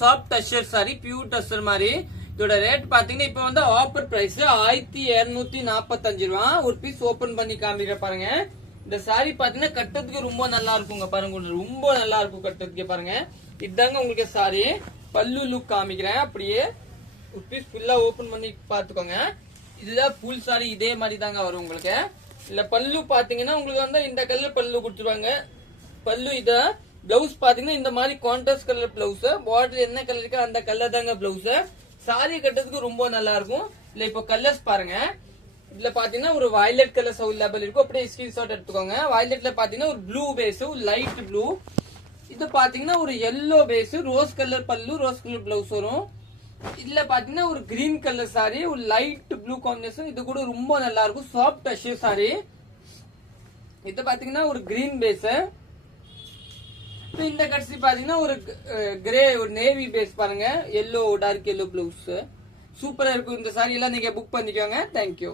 Soft touch her sorry, pure touch her மாதிரி. இதோட rate பாத்தீங்கன்னா இப்ப வந்து ஆஃபர் பிரைஸ் 1245 ரூபா. ஒரு பீஸ் ஓபன் பண்ணி காமிக்கிற பாருங்க. இந்த சாரி பாத்தீங்கன்னா கட்டத்துக்கு ரொம்ப நல்லா இருக்குங்க பாருங்க, ரொம்ப நல்லா இருக்கும் கட்டத்துக்கு பாருங்க. இதாங்க உங்களுக்கு சாரி. பல்லு லுக் காமிக்கிறேன், அப்படியே ஒரு பீஸ் ஃபுல்லா ஓபன் பண்ணி பாத்துக்கோங்க. இதுதான் ஃபுல் சாரி, இதே மாதிரி தாங்க வரும் உங்களுக்கு. இல்ல பல்லு பாத்தீங்கன்னா உங்களுக்கு வந்து இந்த கலர் பல்லு கொடுத்துருவாங்க. பல்லு இத பிளவுஸ் பாத்தீங்கன்னா இந்த மாதிரி கான்ட்ராஸ்ட் கலர் பிளவுஸ், பார்டர் என்ன கலர் இருக்கோ அந்த கலர் தாங்க பிளவுஸ். சாரி கட்டுறதுக்கு ரொம்ப நல்லா இருக்கும். இல்ல இப்போ கலர்ஸ் பாருங்க. இதுல பாத்தீங்கன்னா ஒரு வயலட் கலர் அவைலபிள் இருக்கும், அப்படியே ஸ்கிரீன்ஷாட் எடுத்துக்கோங்க. வயலட்ல பாத்தீங்கன்னா ஒரு ப்ளூ பேஸ், லைட் ப்ளூ. இது பாத்தீங்கன்னா ஒரு எல்லோ பேஸ், ரோஸ் கலர் பல்லு, ரோஸ் கலர் பிளவுஸ் வரும். இதுல பாத்தீங்கன்னா ஒரு கிரீன் கலர் சாரி, ஒரு லைட் ப்ளூ காம்பினேஷன். இது கூட ரொம்ப நல்லா இருக்கும், சாஃப்ட் டஷ் சாரி. இது பாத்தீங்கன்னா ஒரு கிரீன் பேஸ். இந்த கட்சி பாத்தீங்கன்னா ஒரு கிரே, ஒரு நேவி பேஸ் பாருங்க, எல்லோ டார்க் எல்லோ பிளவுஸ். சூப்பரா இருக்கும் இந்த சாரி எல்லாம், நீங்க புக் பண்ணிக்கோங்க. தேங்க்யூ.